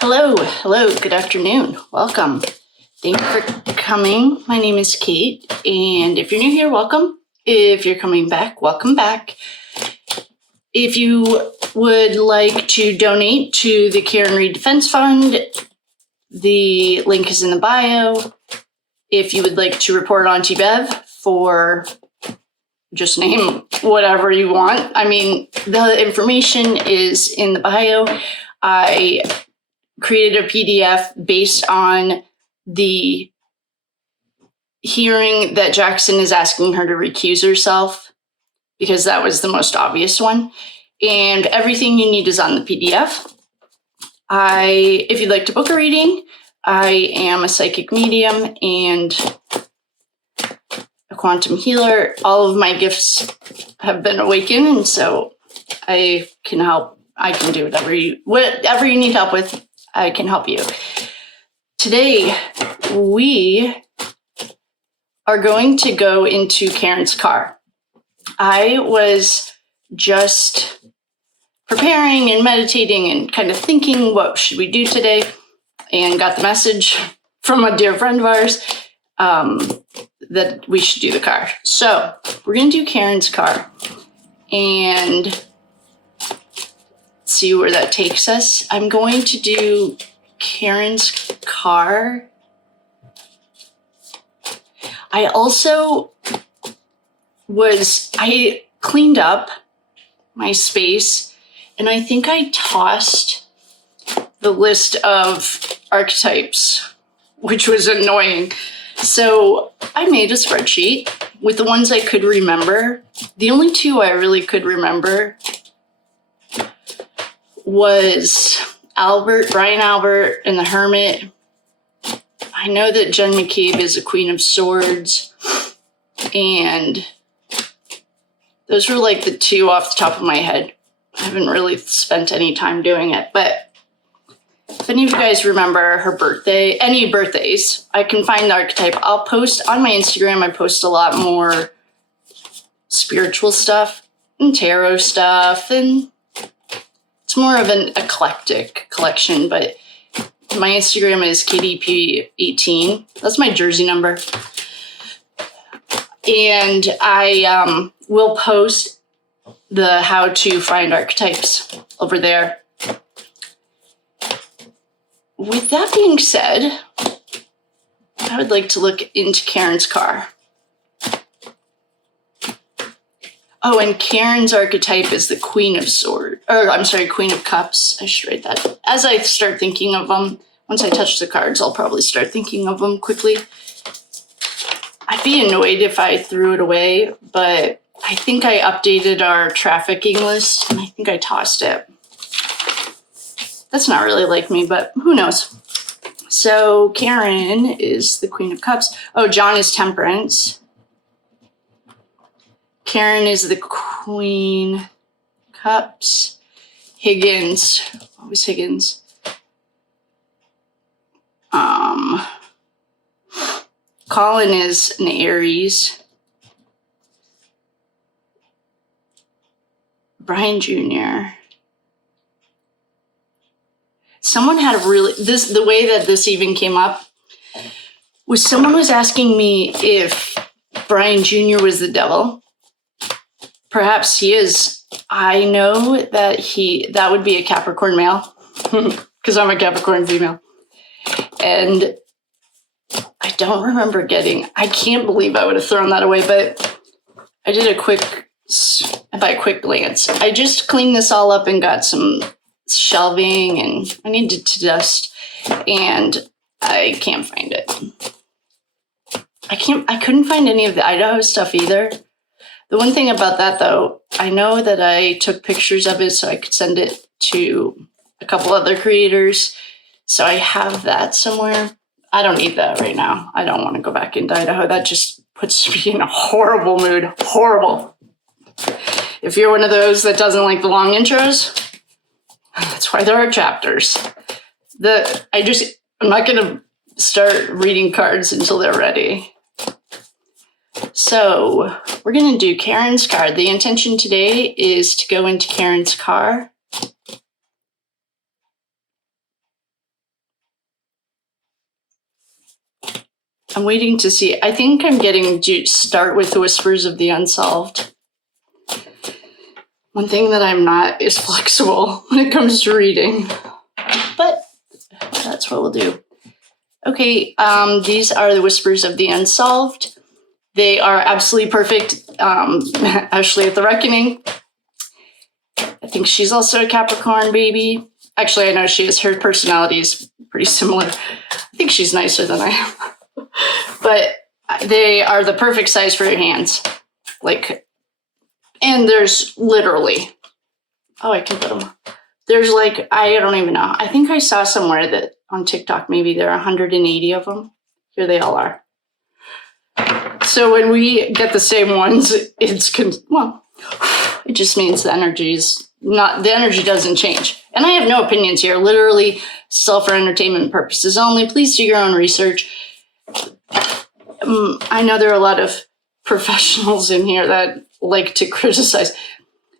Hello, good afternoon. Welcome. Thank you for coming. My name is Kate, and if you're new here, welcome. If you're coming back, welcome back. If you would like to donate to the Karen Reed Defense Fund, the link is in the bio. If you would like to report on T-Bev for just name whatever you want. I mean, the information is in the bio. I created a PDF based on the hearing that Jackson is asking her to recuse herself, because that was the most obvious one. And everything you need is on the PDF. If you'd like to book a reading, I am a psychic medium and a quantum healer. All of my gifts have been awakened, and so I can help. I can do whatever you need help with. I can help you. Today, we are going to go into Karen's car. I was just preparing and meditating and kind of thinking, what should we do today? And got the message from a dear friend of ours that we should do the car. So we're going to do Karen's car and see where that takes us. I'm going to do Karen's car. I cleaned up my space, and I think I tossed the list of archetypes, which was annoying. So I made a spreadsheet with the ones I could remember. The only two I really could remember was Brian Albert and the Hermit. I know that Jenn McCabe is a Queen of Swords, and those were like the two off the top of my head. I haven't really spent any time doing it, but if any of you guys remember her birthday, any birthdays, I can find the archetype. I'll post on my Instagram. I post a lot more spiritual stuff and tarot stuff, and it's more of an eclectic collection, but my Instagram is KDP18. That's my jersey number. And I will post the how to find archetypes over there. With that being said, I would like to look into Karen's car. Oh, and Karen's archetype is the Queen of Swords. Queen of Cups. I should write that. As I start thinking of them, once I touch the cards, I'll probably start thinking of them quickly. I'd be annoyed if I threw it away, but I think I updated our trafficking list, and I think I tossed it. That's not really like me, but who knows? So Karen is the Queen of Cups. Oh, John is Temperance. Karen is the Queen Cups. Higgins. What was Higgins? Colin is an Aries. Brian Jr. Someone had the way that this even came up was someone was asking me if Brian Jr. was the devil. Perhaps he is. I know that that would be a Capricorn male because I'm a Capricorn female. And I don't remember I can't believe I would have thrown that away, but I did by a quick glance. I just cleaned this all up and got some shelving, and I needed to dust, and I can't find it. I couldn't find any of the Idaho stuff either. The one thing about that, though, I know that I took pictures of it so I could send it to a couple other creators. So I have that somewhere. I don't need that right now. I don't want to go back into Idaho. That just puts me in a horrible mood. Horrible. If you're one of those that doesn't like the long intros, that's why there are chapters. I'm not going to start reading cards until they're ready. So we're going to do Karen's card. The intention today is to go into Karen's car I'm waiting to see. I think I'm getting to start with the Whispers of the Unsolved. One thing that I'm not is flexible when it comes to reading, but that's what we'll do. Okay, these are the Whispers of the Unsolved. They are absolutely perfect. Ashley at the Reckoning. I think she's also a Capricorn baby. Actually, I know she is. Her personality is pretty similar. I think she's nicer than I am. But they are the perfect size for your hands. Like, and there's literally, oh, I can put them. There's like, I don't even know. I think I saw somewhere that on TikTok, maybe there are 180 of them. Here they all are. So when we get the same ones, it just means the energy doesn't change. And I have no opinions here, literally still for entertainment purposes only. Please do your own research. I know there are a lot of professionals in here that like to criticize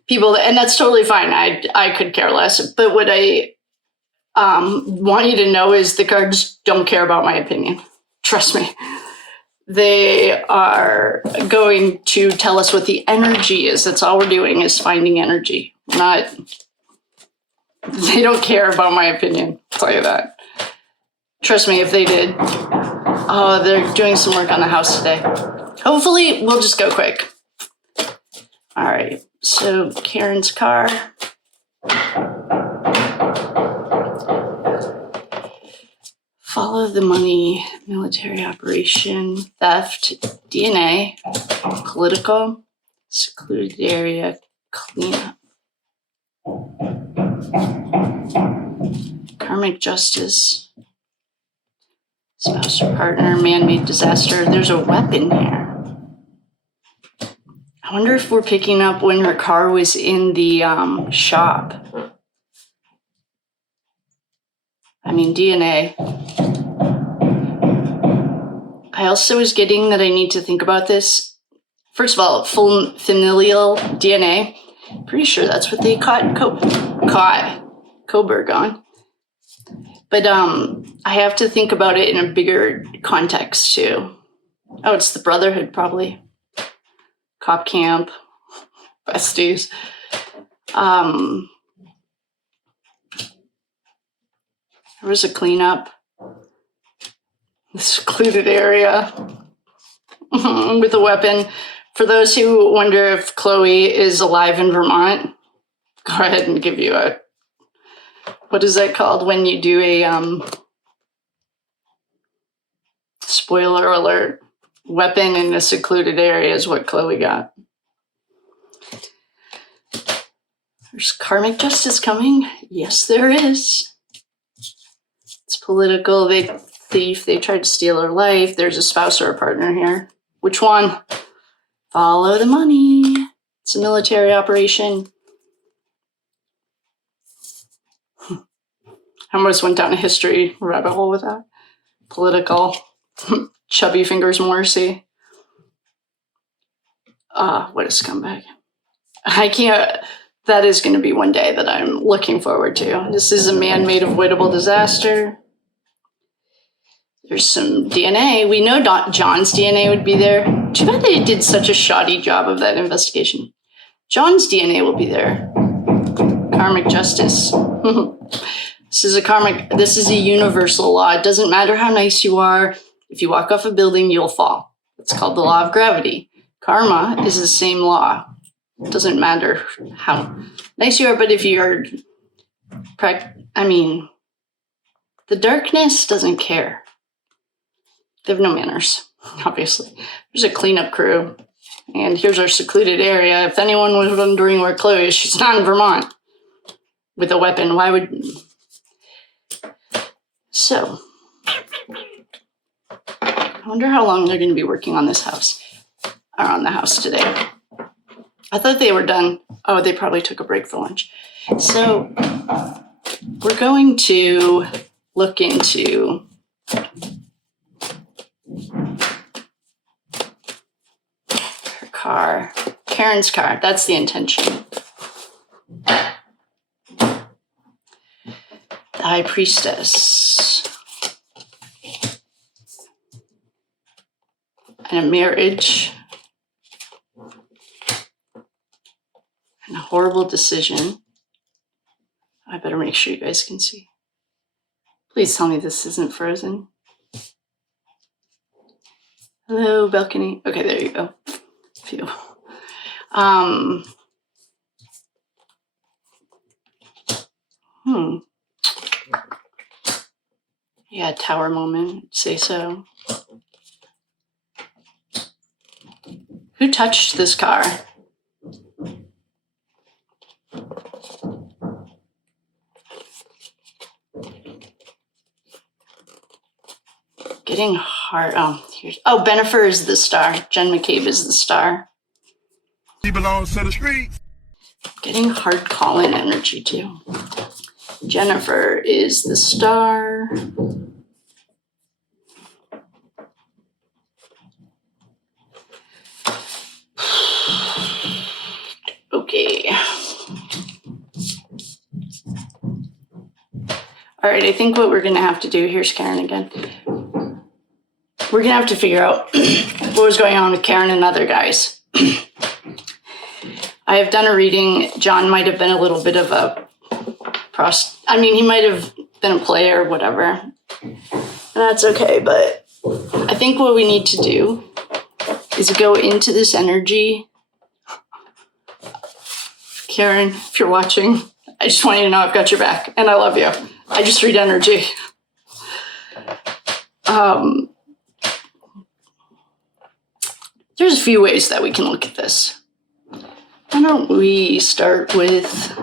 people, and that's totally fine. I could care less. But what I want you to know is the cards don't care about my opinion. Trust me. They are going to tell us what the energy is. That's all we're doing is finding energy. They don't care about my opinion. I'll tell you that. Trust me, if they did. Oh, they're doing some work on the house today. Hopefully, we'll just go quick. All right, so Karen's car. Follow the money, military operation, theft, DNA, political, secluded area, cleanup. Karmic justice, spouse or partner, man-made disaster. There's a weapon here. I wonder if we're picking up when her car was in the shop. I mean, DNA. I also was getting that I need to think about this. First of all, full familial DNA. Pretty sure that's what they caught Coburg on. But I have to think about it in a bigger context too. Oh, it's the Brotherhood probably. Cop camp, besties. There was a cleanup. The secluded area with a weapon. For those who wonder if Chloe is alive in Vermont, go ahead and give you a, what is that called when you do a spoiler alert? Weapon in a secluded area is what Chloe got. There's karmic justice coming. Yes, there is. It's political. They tried to steal her life. There's a spouse or a partner here. Which one? Follow the money. It's a military operation. I almost went down a history rabbit hole with that. Political. Chubby fingers Morrissey. What a scumbag. I can't. That is going to be one day that I'm looking forward to. This is a man-made avoidable disaster. There's some DNA. We know John's DNA would be there. Too bad they did such a shoddy job of that investigation. John's DNA will be there. Karmic justice. This is a universal law. It doesn't matter how nice you are. If you walk off a building, you'll fall. It's called the law of gravity. Karma is the same law. It doesn't matter how nice you are, but if you're, the darkness doesn't care. They have no manners, obviously. There's a cleanup crew, and here's our secluded area. If anyone was wondering where Chloe is, she's not in Vermont with a weapon. Why would... So, I wonder how long they're going to be working on this house, or on the house today. I thought they were done. Oh, they probably took a break for lunch. So, we're going to look into her car, Karen's car. That's the intention. The High Priestess. and a marriage and a horrible decision. I better make sure you guys can see. Please tell me this isn't frozen. Hello, balcony. Okay, there you go. Phew. Yeah, tower moment. Say so. Who touched this car? Getting hard. Oh, Bennifer is the star. Jenn McCabe is the star. He belongs to the streets. Getting hard call-in energy too. Jennifer is the star. Okay. All right, I think what we're gonna have to do, here's Karen again. We're gonna have to figure out what was going on with Karen and other guys. I have done a reading. John might have been a little bit of a he might have been a player or whatever. And that's okay, but I think what we need to do is go into this energy. Karen, if you're watching, I just want you to know I've got your back and I love you. I just read energy. There's a few ways that we can look at this. Why don't we start with...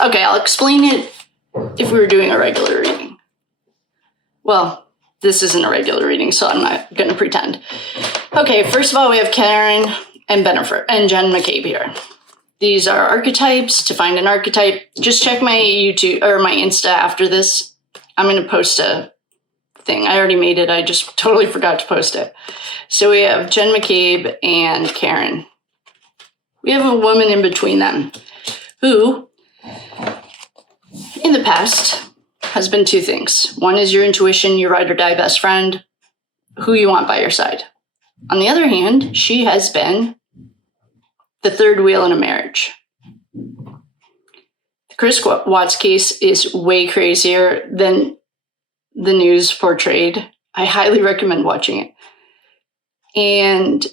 Okay, I'll explain it if we were doing a regular reading. Well, this isn't a regular reading, so I'm not going to pretend. Okay, first of all, we have Karen and Bennifer and Jenn McCabe here. These are archetypes. To find an archetype, just check my YouTube or my Insta after this. I'm going to post a thing. I already made it. I just totally forgot to post it. So we have Jenn McCabe and Karen. We have a woman in between them who, in the past, has been two things. One is your intuition, your ride or die best friend, who you want by your side. On the other hand, she has been the third wheel in a marriage. The Chris Watts case is way crazier than the news portrayed. I highly recommend watching it. And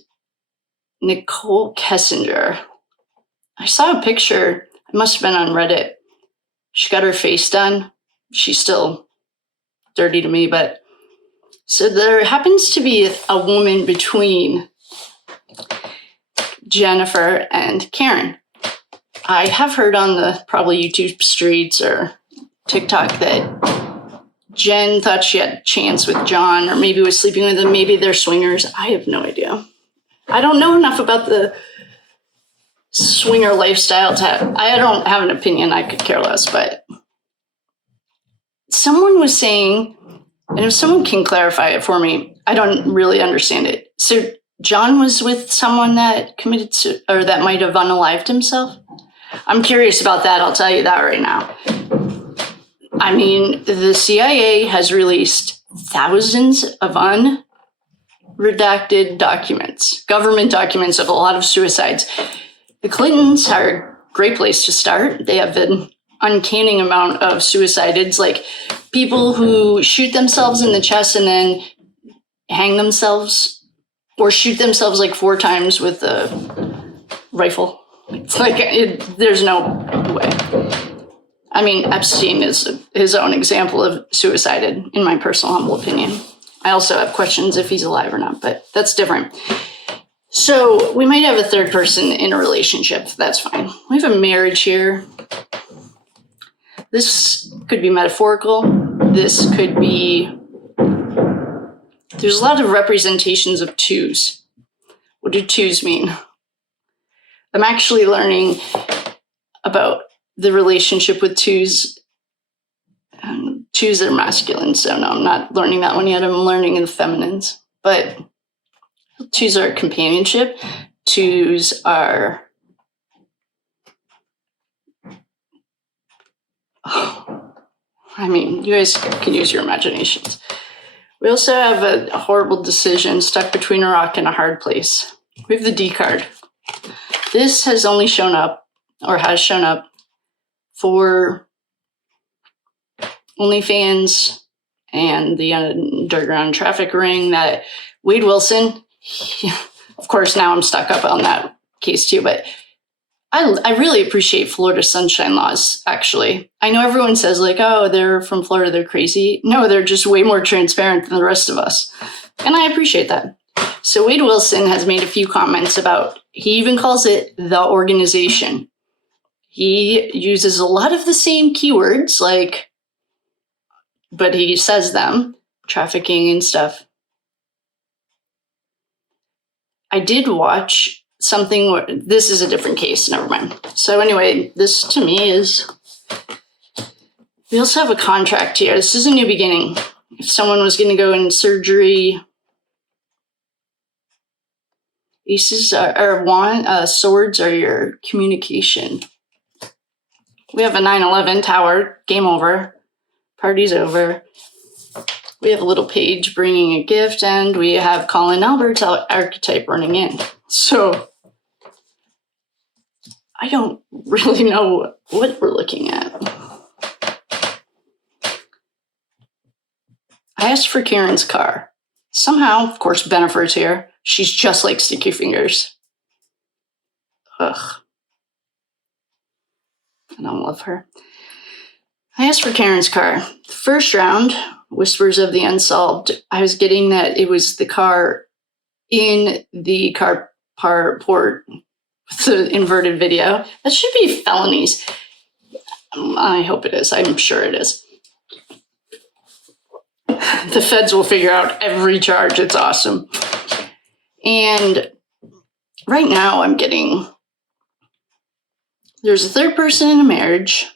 Nicole Kessinger. I saw a picture. It must have been on Reddit. She got her face done. She's still dirty to me, but... So there happens to be a woman between Jennifer and Karen. I have heard on the probably YouTube streets or TikTok that Jenn thought she had a chance with John, or maybe was sleeping with him. Maybe they're swingers. I have no idea. I don't know enough about the swinger lifestyle I don't have an opinion. I could care less, but someone was saying, and if someone can clarify it for me, I don't really understand it. So John was with someone that committed or that might have unalived himself. I'm curious about that. I'll tell you that right now. I mean, the CIA has released thousands of unredacted documents, government documents of a lot of suicides. The Clintons are a great place to start. They have an uncanny amount of suicides, like people who shoot themselves in the chest and then hang themselves, or shoot themselves like 4 times with a rifle. It's like, there's no way. I mean, Epstein is his own example of suicided, in my personal humble opinion. I also have questions if he's alive or not, but that's different. So we might have a third person in a relationship. That's fine. We have a marriage here. This could be metaphorical. This could be... There's a lot of representations of twos. What do twos mean? I'm actually learning about the relationship with twos. Twos are masculine, so no, I'm not learning that one yet. I'm learning in the feminines. But twos are companionship. Twos are... I mean, you guys can use your imaginations. We also have a horrible decision stuck between a rock and a hard place. We have the D card. This has only shown up, or has shown up, for OnlyFans and the underground traffic ring that Wade Wilson, of course, now I'm stuck up on that case too, but I really appreciate Florida sunshine laws, actually. I know everyone says like, oh, they're from Florida, they're crazy. No, they're just way more transparent than the rest of us. And I appreciate that. So Wade Wilson has made a few comments about, he even calls it the organization. He uses a lot of the same keywords, like, but he says them, trafficking and stuff. I did watch something where, this is a different case, never mind. So anyway, this to me is, we also have a contract here. This is a new beginning. If someone was going to go in surgery, aces are swords are your communication. We have a 9/11 tower, game over, party's over. We have a little page bringing a gift, and we have Colin Albert's archetype running in. So I don't really know what we're looking at. I asked for Karen's car. Somehow, of course, Bennifer's here. She's just like Sticky Fingers. Ugh. I don't love her. I asked for Karen's car. The first round, Whispers of the Unsolved, I was getting that it was the car in the carport with the inverted video. That should be felonies. I hope it is. I'm sure it is. The feds will figure out every charge. It's awesome. And right now I'm getting, there's a third person in a marriage.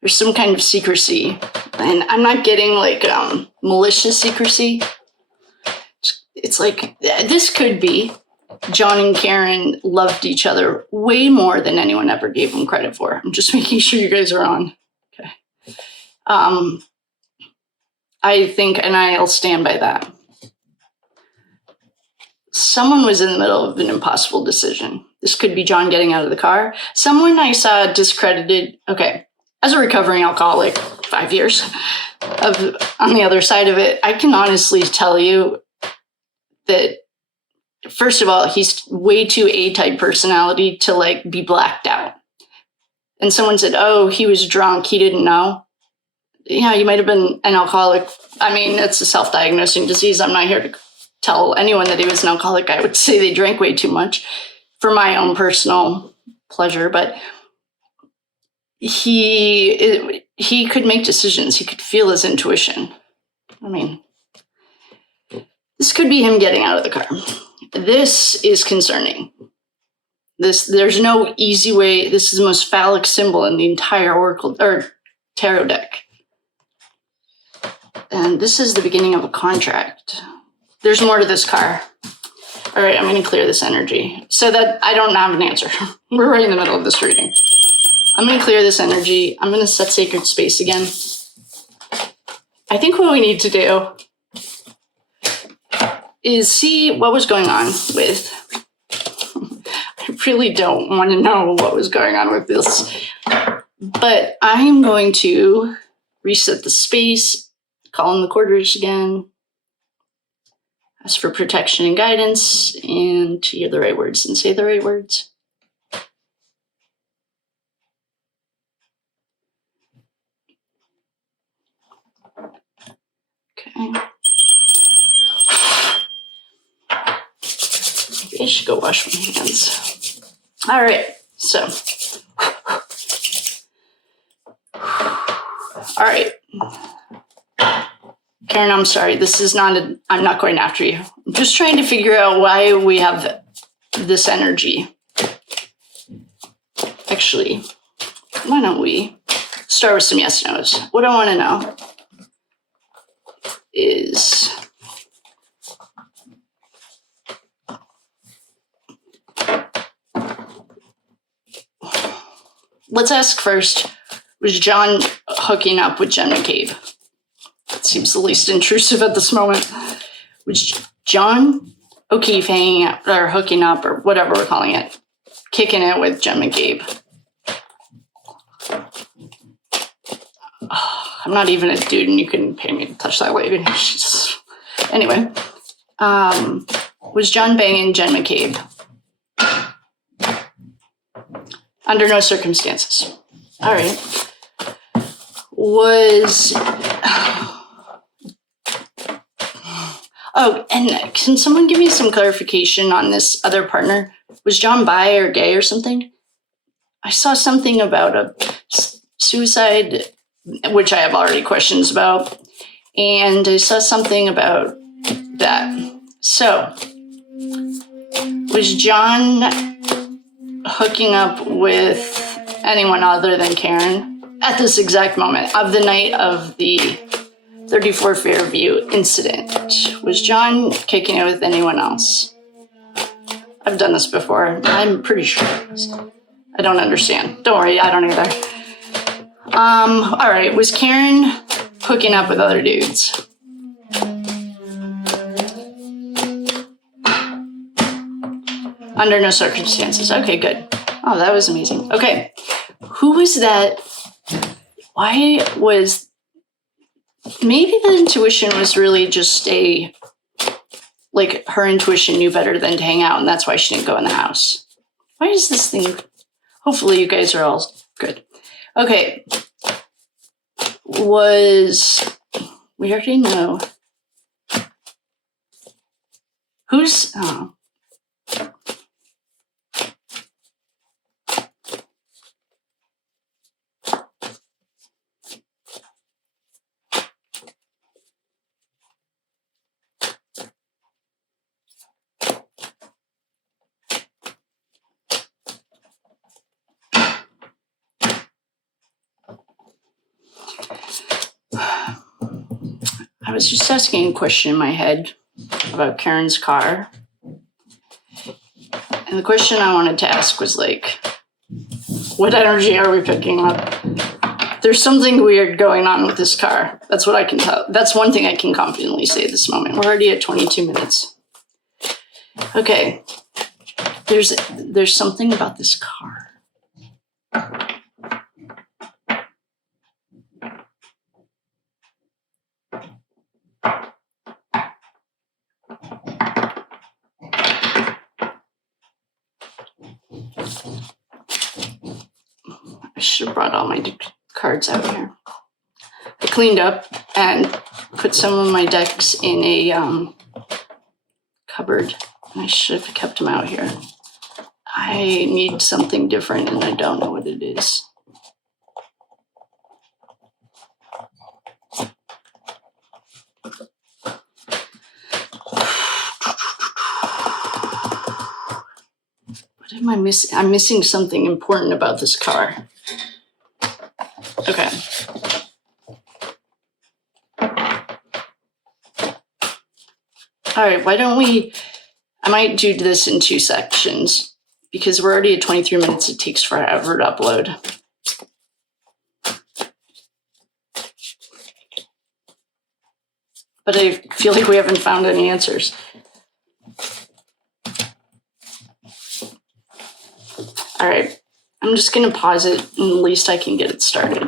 There's some kind of secrecy. And I'm not getting like malicious secrecy. It's like, this could be John and Karen loved each other way more than anyone ever gave them credit for. I'm just making sure you guys are on. Okay. I think, and I'll stand by that. Someone was in the middle of an impossible decision. This could be John getting out of the car. Someone I saw discredited, okay, as a recovering alcoholic, 5 years on the other side of it, I can honestly tell you that, first of all, he's way too A-type personality to like be blacked out. And someone said, oh, he was drunk, he didn't know. Yeah, he might have been an alcoholic. I mean, it's a self-diagnosing disease. I'm not here to tell anyone that he was an alcoholic. I would say they drank way too much for my own personal pleasure, but he could make decisions. He could feel his intuition. I mean, this could be him getting out of the car. This is concerning. There's no easy way. This is the most phallic symbol in the entire oracle or tarot deck. And this is the beginning of a contract. There's more to this car. All right, I'm going to clear this energy so that I don't have an answer. We're right in the middle of this reading. I'm going to clear this energy. I'm going to set sacred space again. I think what we need to do is see what was going on with... I really don't want to know what was going on with this. But I'm going to reset the space, call in the quarters again, ask for protection and guidance, and to hear the right words and say the right words. Okay. Maybe I should go wash my hands. All right, so. All right. Karen, I'm sorry. This is not I'm not going after you. I'm just trying to figure out why we have this energy. Actually, why don't we start with some yes no's? What I want to know is let's ask first, was John hooking up with Jenn McCabe? That seems the least intrusive at this moment. Was John O'Keefe hanging out or hooking up or whatever we're calling it, kicking it with Jenn McCabe? Oh, I'm not even a dude and you couldn't pay me to touch that lady. Anyway, was John banging Jenn McCabe? Under no circumstances. All right. Was... Oh, and can someone give me some clarification on this other partner? Was John bi or gay or something? I saw something about a suicide, which I have already questions about, and I saw something about that. So, was John hooking up with anyone other than Karen at this exact moment of the night of the 34 Fairview incident? Was John kicking it with anyone else? I've done this before. I'm pretty sure. I don't understand. Don't worry, I don't either. All right. Was Karen hooking up with other dudes? Under no circumstances. Okay, good. Oh, that was amazing. Okay. Who was that? Why was... Maybe the intuition was really just like her intuition knew better than to hang out, and that's why she didn't go in the house. Why is this thing... Hopefully you guys are all good. Okay. We already know. Who's... Oh. I was just asking a question in my head about Karen's car. And the question I wanted to ask was like, what energy are we picking up? There's something weird going on with this car. That's what I can tell. That's one thing I can confidently say at this moment. We're already at 22 minutes. Okay. There's something about this car. I should have brought all my cards out here. I cleaned up and put some of my decks in a cupboard. I should have kept them out here. I need something different and I don't know what it is. What am I missing? I'm missing something important about this car. Okay. All right, why don't we... I might do this in 2 sections because we're already at 23 minutes. It takes forever to upload. But I feel like we haven't found any answers. All right, I'm just going to pause it and at least I can get it started.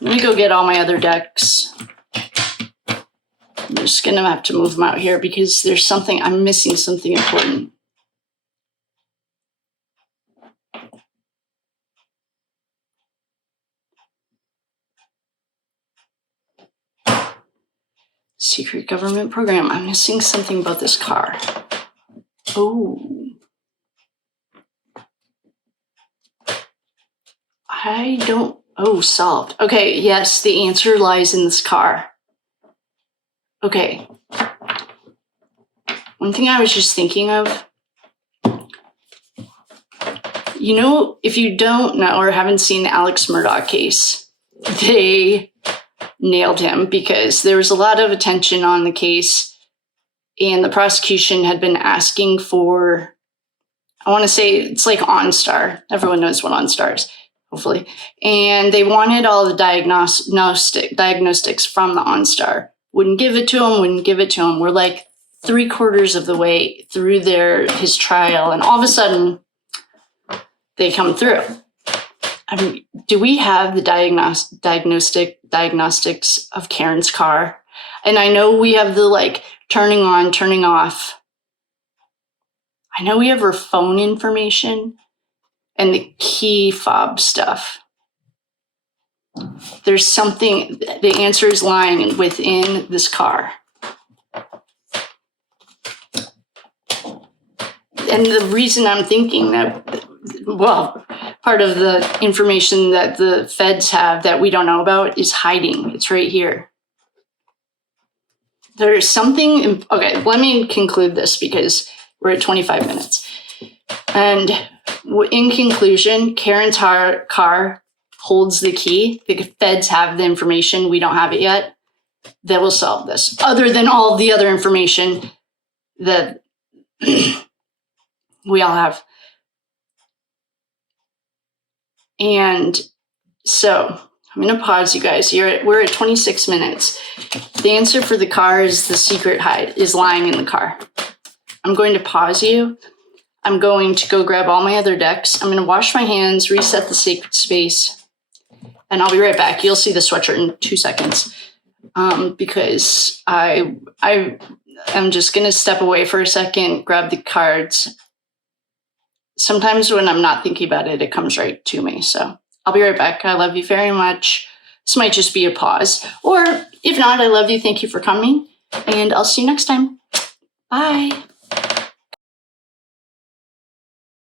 Let me go get all my other decks. I'm just going to have to move them out here because there's something, I'm missing something important. Secret government program. I'm missing something about this car. Oh. I don't... Oh, solved. Okay, yes, the answer lies in this car. Okay. One thing I was just thinking of, you know, if you don't know or haven't seen the Alex Murdaugh case, they nailed him because there was a lot of attention on the case and the prosecution had been asking for, I want to say it's like OnStar. Everyone knows what OnStar is, hopefully. And they wanted all the diagnostics from the OnStar. Wouldn't give it to him. We're like 3/4 of the way through his trial, and all of a sudden they come through. I mean, do we have the diagnostics of Karen's car? And I know we have the like turning on, turning off. I know we have her phone information and the key fob stuff. There's something, the answer is lying within this car. And the reason I'm thinking that, well, part of the information that the feds have that we don't know about is hiding. It's right here. There's something, okay, let me conclude this because we're at 25 minutes. And in conclusion, Karen's car holds the key. The feds have the information. We don't have it yet. That will solve this. Other than all the other information that we all have. And so I'm going to pause you guys. We're at 26 minutes. The answer for the car is the secret hide is lying in the car. I'm going to pause you. I'm going to go grab all my other decks. I'm going to wash my hands, reset the sacred space, and I'll be right back. You'll see the sweatshirt in 2 seconds because I'm just going to step away for a second, grab the cards. Sometimes when I'm not thinking about it, it comes right to me. So I'll be right back. I love you very much. This might just be a pause. Or if not, I love you. Thank you for coming. And I'll see you next time. Bye.